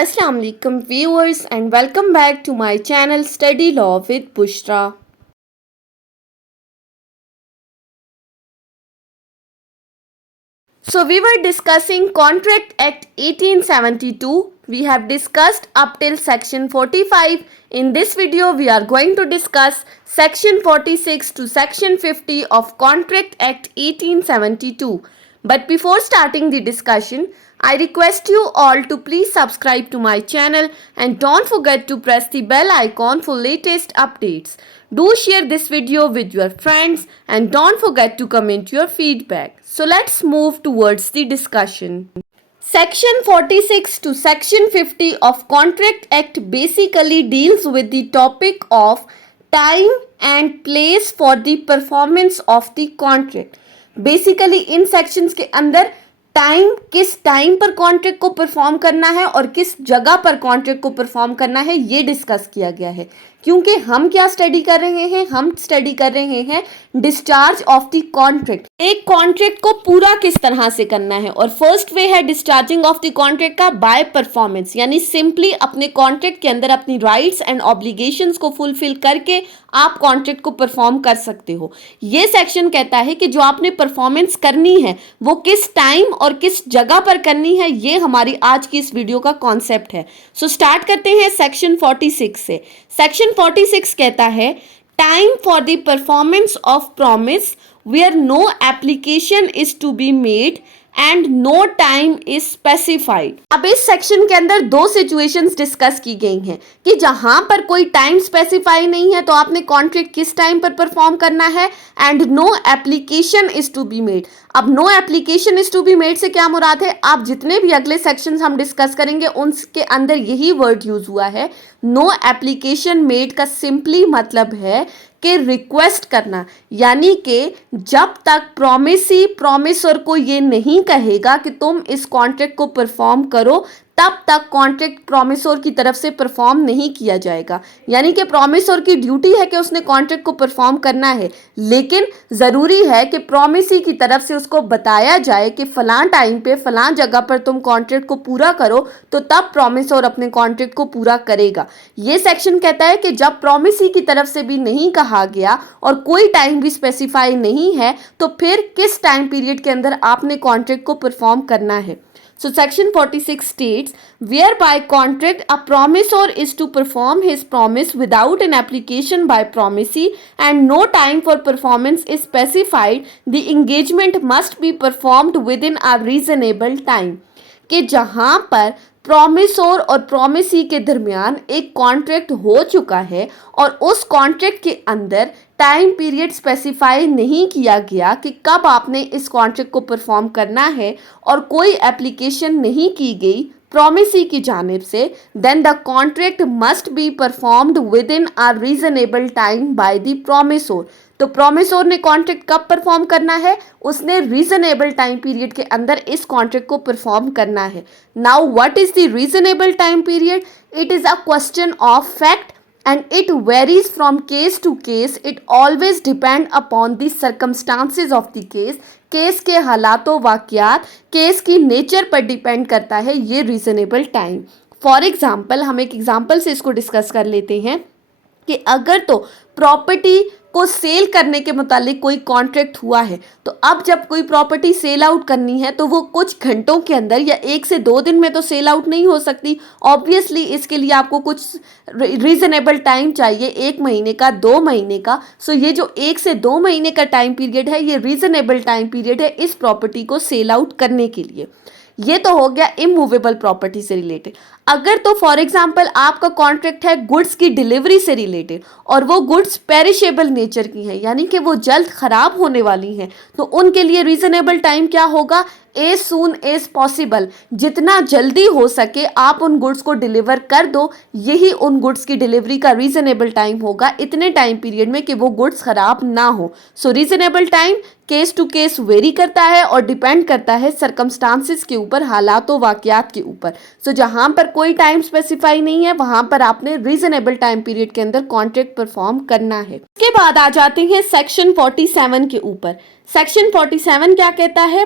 Assalamu alaikum viewers and welcome back to my channel Study Law with Bushra. So we were discussing Contract Act 1872. We have discussed up till section 45. In this video we are going to discuss section 46 to section 50 of Contract Act 1872. But before starting the discussion, I request you all to please subscribe to my channel and don't forget to press the bell icon for latest updates. Do share this video with your friends and don't forget to comment your feedback. So let's move towards the discussion. Section 46 to Section 50 of Contract Act basically deals with the topic of time and place for the performance of the contract. Basically in sections के अंदर time, किस time पर contract को perform करना है और किस जगह पर कॉन्ट्रैक्ट को परफॉर्म करना है ये डिस्कस किया गया है। क्योंकि हम क्या स्टडी कर रहे हैं, हम स्टडी कर रहे हैं डिस्चार्ज ऑफ द कॉन्ट्रैक्ट। एक कॉन्ट्रैक्ट को पूरा किस तरह से करना है और फर्स्ट वे है डिस्चार्जिंग ऑफ द कॉन्ट्रैक्ट का बाय परफॉर्मेंस, यानी सिंपली अपने कॉन्ट्रैक्ट के अंदर अपनी राइट्स एंड ऑब्लिगेशंस को फुलफिल करके आप कॉन्ट्रैक्ट को परफॉर्म कर सकते हो। ये सेक्शन कहता है कि जो आपने परफॉर्मेंस करनी है वो किस टाइम और किस जगह पर करनी है, ये हमारी आज की इस वीडियो का कॉन्सेप्ट है। सो स्टार्ट करते हैं सेक्शन 46 से। सेक्शन 46 कहता है time for the performance of promise where no application is to be made and no time is specified. अब इस सेक्शन के अंदर दो सिचुएशंस डिस्कस की गई हैं कि जहां पर कोई टाइम स्पेसिफाई नहीं है तो आपने कॉन्ट्रैक्ट किस टाइम पर परफॉर्म करना है and no application is to be made. अब no application is to be made से क्या मुराद है, आप जितने भी अगले सेक्शंस हम डिस्कस करेंगे उनके अंदर यही वर्ड यूज हुआ है। नो एप्लीकेशन मेड का सिंपली मतलब है कि रिक्वेस्ट करना, यानी कि जब तक प्रॉमिसर को ये नहीं कहेगा कि तुम इस कॉन्ट्रैक्ट को परफॉर्म करो तब तक कॉन्ट्रैक्ट प्रॉमिसर की तरफ से परफॉर्म नहीं किया जाएगा। यानी कि प्रॉमिसर की ड्यूटी है कि उसने कॉन्ट्रैक्ट को परफॉर्म करना है, लेकिन ज़रूरी है कि प्रॉमिसी की तरफ से उसको बताया जाए कि फ़लाँ टाइम पे फ़लाँ जगह पर तुम कॉन्ट्रैक्ट को पूरा करो, तो तब प्रॉमिसर अपने कॉन्ट्रैक्ट को पूरा करेगा। ये सेक्शन कहता है कि जब प्रॉमिसी की तरफ से भी नहीं कहा गया और कोई टाइम भी स्पेसिफाई नहीं है तो फिर किस टाइम पीरियड के अंदर आपने कॉन्ट्रैक्ट को परफॉर्म करना है। So section 46 states, whereby contract a promisor is to perform his promise without an application by promisee and no time for performance is specified, the engagement must be performed within a reasonable time। कि जहाँ पर promiser और promisee के दरमियान एक contract हो चुका है और उस कॉन्ट्रैक्ट के अंदर टाइम पीरियड स्पेसिफाई नहीं किया गया कि कब आपने इस कॉन्ट्रैक्ट को परफॉर्म करना है और कोई एप्लीकेशन नहीं की गई प्रॉमिसी की जानिब से, then the contract must be performed within a reasonable time by the promisor. तो प्रॉमिसर ने कॉन्ट्रैक्ट कब परफॉर्म करना है, उसने रीजनेबल टाइम पीरियड के अंदर इस कॉन्ट्रैक्ट को परफॉर्म करना है। Now what is the reasonable time period? It is a question of fact and it varies from case to case. It always depend upon the circumstances of the case. Case के हालातों वाक़यात, case की nature पर depend करता है ये reasonable time. For example, हम एक example से इसको डिस्कस कर लेते हैं कि अगर तो प्रॉपर्टी को सेल करने के मुतालिक कोई कॉन्ट्रैक्ट हुआ है, तो अब जब कोई प्रॉपर्टी सेल आउट करनी है तो वो कुछ घंटों के अंदर या 1 से 2 दिन में तो सेल आउट नहीं हो सकती। ऑब्वियसली इसके लिए आपको कुछ रीजनेबल टाइम चाहिए, 1 महीने का, 2 महीने का। सो ये जो 1 से 2 महीने का टाइम पीरियड है ये रीजनेबल टाइम पीरियड है इस प्रॉपर्टी को सेल आउट करने के लिए। ये तो हो गया इमूवेबल प्रॉपर्टी से रिलेटेड। अगर तो फॉर एग्जांपल आपका कॉन्ट्रैक्ट है गुड्स की डिलीवरी से रिलेटेड और वो गुड्स पेरिशेबल नेचर की हैं, यानी कि वो जल्द ख़राब होने वाली हैं, तो उनके लिए रीज़नेबल टाइम क्या होगा? एज सून एज पॉसिबल, जितना जल्दी हो सके आप उन गुड्स को डिलीवर कर दो, यही उन गुड्स की डिलीवरी का रीज़नेबल टाइम होगा, इतने टाइम पीरियड में कि वो गुड्स ख़राब ना हो। So reasonable time case to case vary करता है और डिपेंड करता है सरकमस्टांसिस के ऊपर, हालातों वाक़यात के ऊपर। सो जहाँ पर कोई टाइम स्पेसिफाई नहीं है वहाँ पर आपने रीजनेबल टाइम पीरियड के अंदर कॉन्ट्रैक्ट परफॉर्म करना है। उसके बाद आ जाते हैं सेक्शन 47 के ऊपर। सेक्शन 47 क्या कहता है?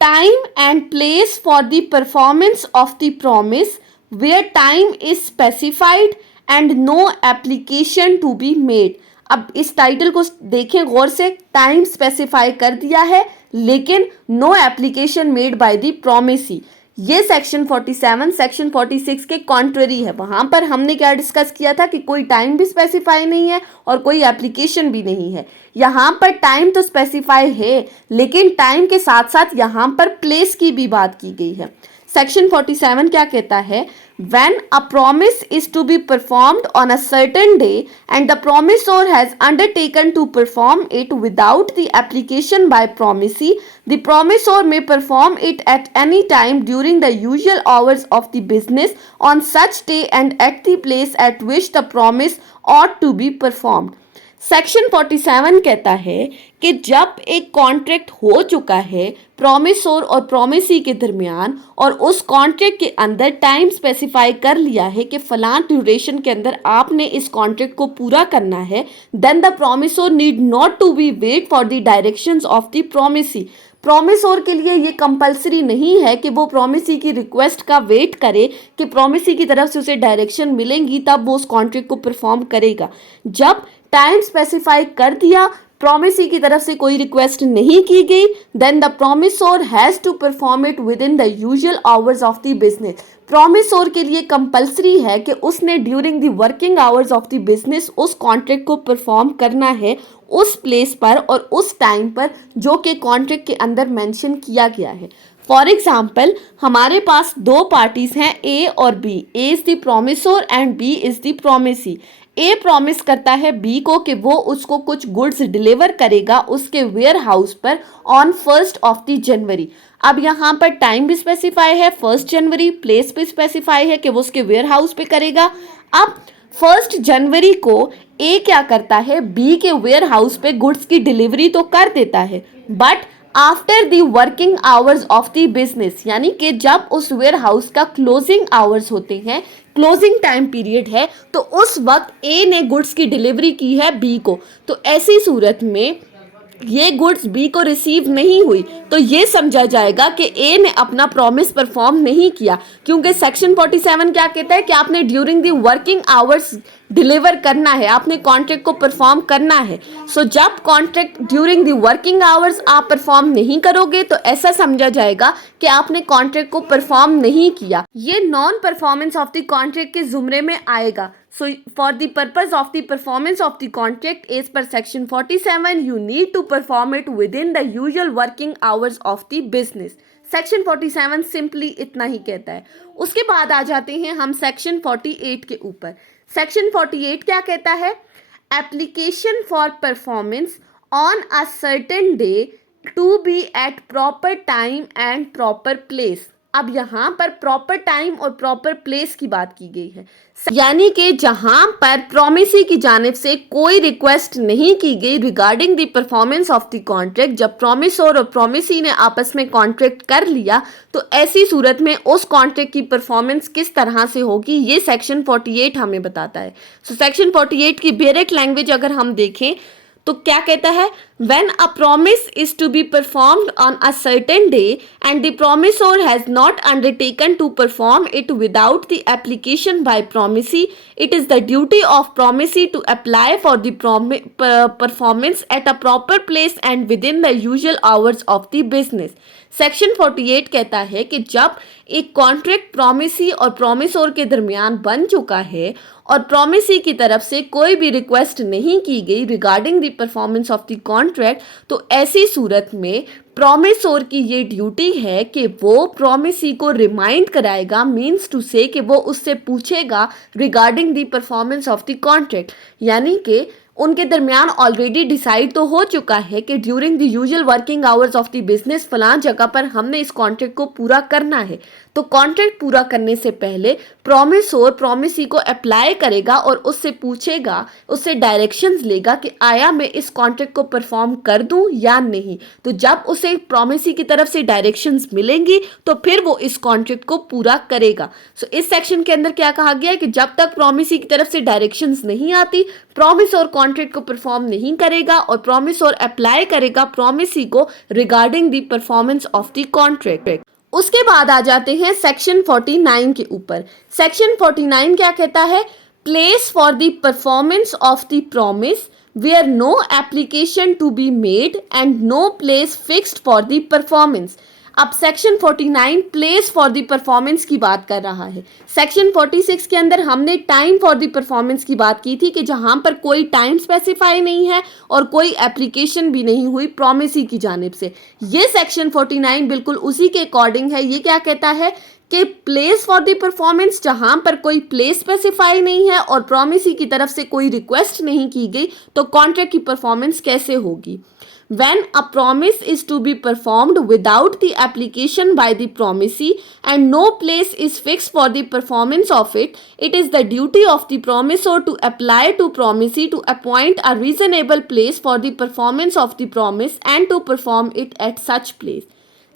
Time and place for the performance of the promise where time is specified and no application to be made. अब इस टाइटल को देखें गौर से, टाइम स्पेसिफाई कर दिया है लेकिन no application made by the promisee. ये सेक्शन 47 सेक्शन 46 के कॉन्ट्ररी है। वहां पर हमने क्या डिस्कस किया था कि कोई टाइम भी स्पेसिफाई नहीं है और कोई एप्लीकेशन भी नहीं है। यहाँ पर टाइम तो स्पेसिफाई है लेकिन टाइम के साथ साथ यहाँ पर प्लेस की भी बात की गई है। सेक्शन 47 क्या कहता है, when a promise is to be performed on a certain day and the promisor has undertaken to perform it without the application by promisee, the promisor may perform it at any time during the usual hours of the business on such day and at the place at which the promise ought to be performed. Section 47 कहता है कि जब एक contract हो चुका है प्रोमिसोर और promisee के दरमियान और उस कॉन्ट्रैक्ट के अंदर टाइम स्पेसिफाई कर लिया है कि फलां ड्यूरेशन के अंदर आपने इस कॉन्ट्रैक्ट को पूरा करना है, then the promisor need not to be wait for the directions of the promisee. Promisor के लिए ये कंपलसरी नहीं है कि वो प्रोमिसी की रिक्वेस्ट का वेट करे कि प्रोमिसी की तरफ से उसे डायरेक्शन मिलेंगी तब वो उस कॉन्ट्रैक्ट को परफॉर्म करेगा। जब टाइम स्पेसिफाई कर दिया, प्रोमिसी की तरफ से कोई रिक्वेस्ट नहीं की गई, then the promisor has to perform it within the usual hours of the business. Promisor के लिए कंपलसरी है कि उसने during the working hours of the business उस कॉन्ट्रैक्ट को परफॉर्म करना है उस प्लेस पर और उस टाइम पर जो कि कॉन्ट्रैक्ट के अंदर मेंशन किया गया है। फॉर एग्जाम्पल, हमारे पास दो पार्टीज हैं ए और B. A is the promisor and B is the promisee. A promise करता है बी को कि वो उसको कुछ गुड्स डिलीवर करेगा उसके वेयर हाउस पर ऑन 1 जनवरी। अब यहाँ पर टाइम भी स्पेसिफाई है 1 जनवरी, प्लेस भी स्पेसिफाई है कि वो उसके वेयर हाउस पे करेगा। अब 1 जनवरी को ए क्या करता है, बी के वेयर हाउस पे गुड्स की डिलीवरी तो कर देता है but after the working hours of the business, यानी कि जब उस वेयर हाउस का क्लोजिंग आवर्स होते हैं, क्लोजिंग टाइम पीरियड है, तो उस वक्त ए ने गुड्स की डिलीवरी की है बी को। तो ऐसी सूरत में ये गुड्स बी को रिसीव नहीं हुई तो ये समझा जाएगा कि ए ने अपना प्रॉमिस परफॉर्म नहीं किया, क्योंकि सेक्शन 47 क्या कहता है कि आपने during the working hours deliver करना है, आपने कॉन्ट्रैक्ट को परफॉर्म करना है। सो जब contract during the working hours आप परफॉर्म नहीं करोगे तो ऐसा समझा जाएगा कि आपने कॉन्ट्रैक्ट को परफॉर्म नहीं किया। ये non performance of the contract के जुमरे में आएगा। So for the purpose of the performance of the contract as per section 47, you need to perform it within the usual working hours of the business. Section 47 simply इतना ही कहता है। उसके बाद आ जाते हैं हम सेक्शन 48 के ऊपर। सेक्शन 48 क्या कहता है, application for performance on a certain day to be at proper time and proper place. अब यहाँ पर प्रॉपर टाइम और प्रॉपर प्लेस की बात की गई है, यानी कि जहाँ पर प्रोमिसी की जानिब से कोई रिक्वेस्ट नहीं की गई regarding the performance of the contract, जब प्रोमिसोर और प्रोमिसी ने आपस में कॉन्ट्रैक्ट कर लिया तो ऐसी सूरत में उस कॉन्ट्रैक्ट की परफॉर्मेंस किस तरह से होगी ये सेक्शन 48 हमें बताता है। सो सेक्शन 48 की डायरेक्ट लैंग्वेज अगर हम देखें तो क्या कहता है, when a promise is to be performed on a certain day and the promisor has not undertaken to perform it without the application by promisee, it is the duty of promisee to apply for the performance at a proper place and within the usual hours of the business. Section 48 कहता है कि जब एक contract promisee और प्रोमिसोर के दरमियान बन चुका है और प्रोमिसी की तरफ से कोई भी रिक्वेस्ट नहीं की गई regarding the performance of the contract, तो ऐसी सूरत में प्रोमिसोर की ये ड्यूटी है कि वो प्रोमिसी को रिमाइंड कराएगा, मीन्स टू से कि वो उससे पूछेगा regarding the performance of the contract, यानी कि उनके दरमियान ऑलरेडी डिसाइड तो हो चुका है कि during the usual working hours of the business फलां जगह पर हमने इस कॉन्ट्रैक्ट को पूरा करना है। तो कॉन्ट्रैक्ट पूरा करने से पहले प्रोमिसोर प्रोमिसी को अप्लाई करेगा और उससे पूछेगा, उससे डायरेक्शंस लेगा कि आया मैं इस कॉन्ट्रैक्ट को परफॉर्म कर दूं या नहीं। तो जब उसे प्रोमिसी की तरफ से डायरेक्शंस मिलेंगी तो फिर वो इस कॉन्ट्रैक्ट को पूरा करेगा। सो इस सेक्शन के अंदर क्या कहा गया है कि जब तक प्रोमिसी की तरफ से डायरेक्शंस नहीं आती प्रोमिसोर कॉन्ट्रैक्ट को परफॉर्म नहीं करेगा और प्रोमिसोर अप्लाई करेगा प्रोमिसी को regarding the performance of the contract. उसके बाद आ जाते हैं सेक्शन 49 के ऊपर। सेक्शन 49 क्या कहता है? Place for the performance of the promise where no application to be made and no place fixed for the performance. अब section 49 place for the performance की बात कर रहा है। सेक्शन 46 के अंदर हमने टाइम फॉर द परफॉर्मेंस की बात की थी कि जहां पर कोई टाइम स्पेसिफाई नहीं है और कोई एप्लीकेशन भी नहीं हुई प्रॉमिसी की जानिब से। ये सेक्शन 49 बिल्कुल उसी के अकॉर्डिंग है। ये क्या कहता है कि प्लेस फॉर द परफॉर्मेंस, जहां पर कोई प्लेस स्पेसिफाई नहीं है और प्रॉमिसी की तरफ से कोई रिक्वेस्ट नहीं की गई, तो कॉन्ट्रैक्ट की परफॉर्मेंस कैसे होगी? When a promise is to be performed without the application by the promisee and no place is fixed for the performance of it, it is the duty of the promisor to apply to promisee to appoint a reasonable place for the performance of the promise and to perform it at such place.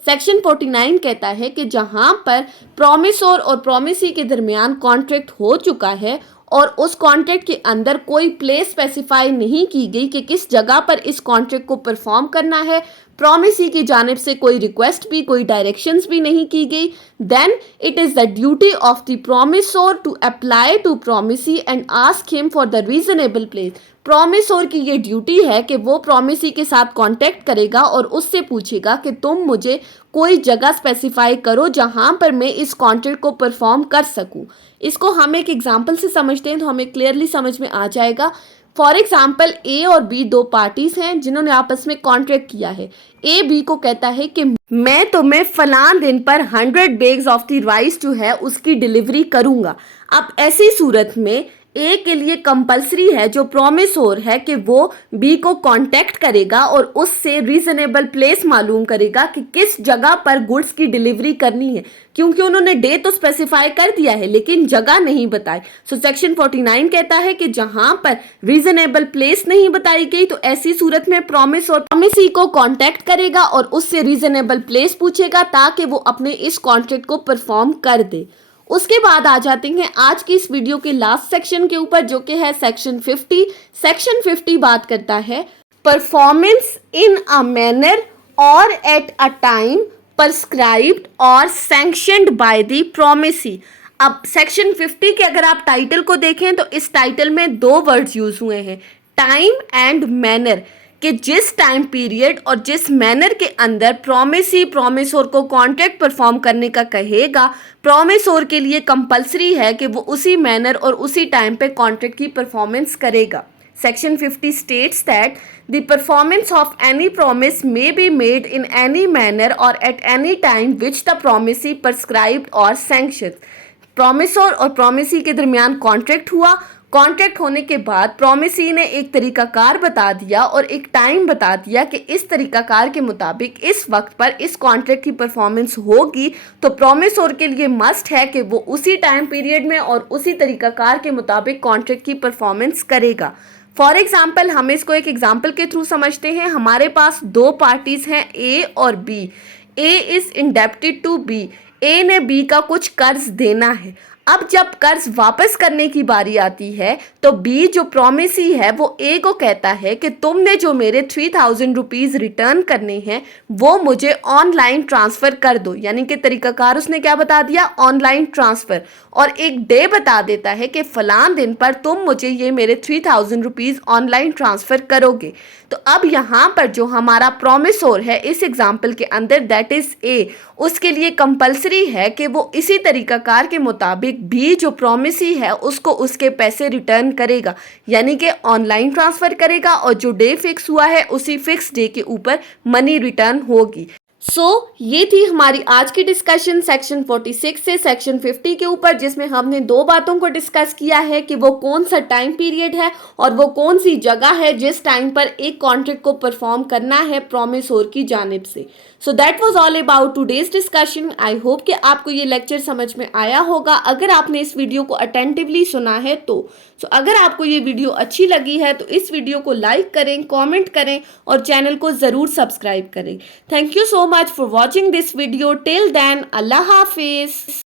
Section 49 कहता है कि जहां पर प्रॉमिसोर और promisee के दरमियान contract हो चुका है और उस कॉन्ट्रैक्ट के अंदर कोई प्लेस स्पेसिफाई नहीं की गई कि किस जगह पर इस कॉन्ट्रैक्ट को परफॉर्म करना है, प्रॉमिसी की जानिब से कोई रिक्वेस्ट भी, कोई डायरेक्शंस भी नहीं की गई, then it is the duty of the promisor to apply to promisee and ask him for the reasonable place. Promisor की ये ड्यूटी है कि वो प्रॉमिसी के साथ कांटेक्ट करेगा और उससे पूछेगा कि तुम मुझे कोई जगह स्पेसिफाई करो जहां पर मैं इस कॉन्ट्रैक्ट को परफॉर्म कर सकूं। इसको हम एक एग्जांपल से समझते हैं तो हमें क्लियरली समझ में आ जाएगा। फॉर एग्जाम्पल ए और बी दो पार्टीज हैं जिन्होंने आपस में कॉन्ट्रैक्ट किया है। ए बी को कहता है कि मैं तुम्हें फलां दिन पर 100 बैग्स ऑफ द राइस जो है उसकी डिलीवरी करूंगा। अब ऐसी सूरत में ए के लिए कंपलसरी है, जो प्रॉमिसोर है, कि वो बी को कांटेक्ट करेगा और उससे रीजनेबल प्लेस मालूम करेगा कि किस जगह पर गुड्स की डिलीवरी करनी है, क्योंकि उन्होंने डे तो स्पेसिफाई कर दिया है लेकिन जगह नहीं बताई। सो सेक्शन 49 कहता है कि जहां पर रीजनेबल प्लेस नहीं बताई गई तो ऐसी सूरत में प्रॉमिस और प्रॉमिसी को कांटेक्ट करेगा और उससे रीजनेबल प्लेस पूछेगा ताकि वो अपने इस कॉन्ट्रैक्ट को परफॉर्म कर दे। उसके बाद आ जाते हैं आज की इस वीडियो के लास्ट सेक्शन के ऊपर, जो कि है सेक्शन 50। सेक्शन 50 बात करता है परफॉर्मेंस इन अ मैनर और एट अ टाइम prescribed और sanctioned by the promisee। अब सेक्शन 50 के अगर आप टाइटल को देखें तो इस टाइटल में दो वर्ड्स यूज हुए हैं, टाइम एंड मैनर, कि जिस टाइम पीरियड और जिस मैनर के अंदर प्रॉमिसी प्रॉमिसोर को कॉन्ट्रैक्ट परफॉर्म करने का कहेगा, प्रॉमिसोर के लिए कंपलसरी है कि वो उसी मैनर और उसी टाइम पे कॉन्ट्रैक्ट की परफॉर्मेंस करेगा। Section 50 states that the performance of any promise may be made in any manner or at any time which the promisee prescribed or sanctions। प्रॉमिसोर और प्रॉमिसी के दरमियान कॉन्ट्रैक्ट हुआ, कॉन्ट्रैक्ट होने के बाद प्रॉमिसी ने एक तरीकाकार बता दिया और एक टाइम बता दिया कि इस तरीकाकार के मुताबिक इस वक्त पर इस कॉन्ट्रैक्ट की परफॉर्मेंस होगी, तो प्रॉमिसोर के लिए मस्ट है कि वो उसी टाइम पीरियड में और उसी तरीकाकार के मुताबिक कॉन्ट्रैक्ट की परफॉर्मेंस करेगा। फॉर एग्जाम्पल हम इसको एक एग्जाम्पल के थ्रू समझते हैं। हमारे पास दो पार्टीज हैं ए और B. A is indebted to B, A ने बी का कुछ कर्ज देना है। अब जब कर्ज वापस करने की बारी आती है तो बी जो प्रॉमिसी है वो ए को कहता है कि तुमने जो मेरे 3000 रुपीज़ रिटर्न करने हैं वो मुझे ऑनलाइन ट्रांसफ़र कर दो, यानी कि तरीकाकार उसने क्या बता दिया, ऑनलाइन ट्रांसफ़र, और एक डे बता देता है कि फलां दिन पर तुम मुझे ये मेरे 3000 रुपीज़ ऑनलाइन ट्रांसफ़र करोगे। तो अब यहाँ पर जो हमारा प्रॉमिसोर है इस एग्जाम्पल के अंदर दैट इज़ ए, उसके लिए कंपलसरी है कि वो इसी तरीकाकार के मुताबिक बी जो प्रॉमिसी है उसको उसके पैसे रिटर्न करेगा, यानी कि ऑनलाइन ट्रांसफ़र करेगा और जो डे फिक्स हुआ है उसी फिक्स डे के ऊपर मनी रिटर्न होगी। ये थी हमारी आज की डिस्कशन सेक्शन 46 से सेक्शन 50 के ऊपर, जिसमें हमने दो बातों को डिस्कस किया है कि वो कौन सा टाइम पीरियड है और वो कौन सी जगह है जिस टाइम पर एक कॉन्ट्रैक्ट को परफॉर्म करना है प्रॉमिसोर की जानिब से। So that was all about today's discussion. I hope कि आपको ये लेक्चर समझ में आया होगा अगर आपने इस वीडियो को अटेंटिवली सुना है तो। अगर आपको ये वीडियो अच्छी लगी है तो इस वीडियो को लाइक करें, कमेंट करें और चैनल को ज़रूर सब्सक्राइब करें। Thank you so much for watching this video. Till then, अल्लाह हाफिज़।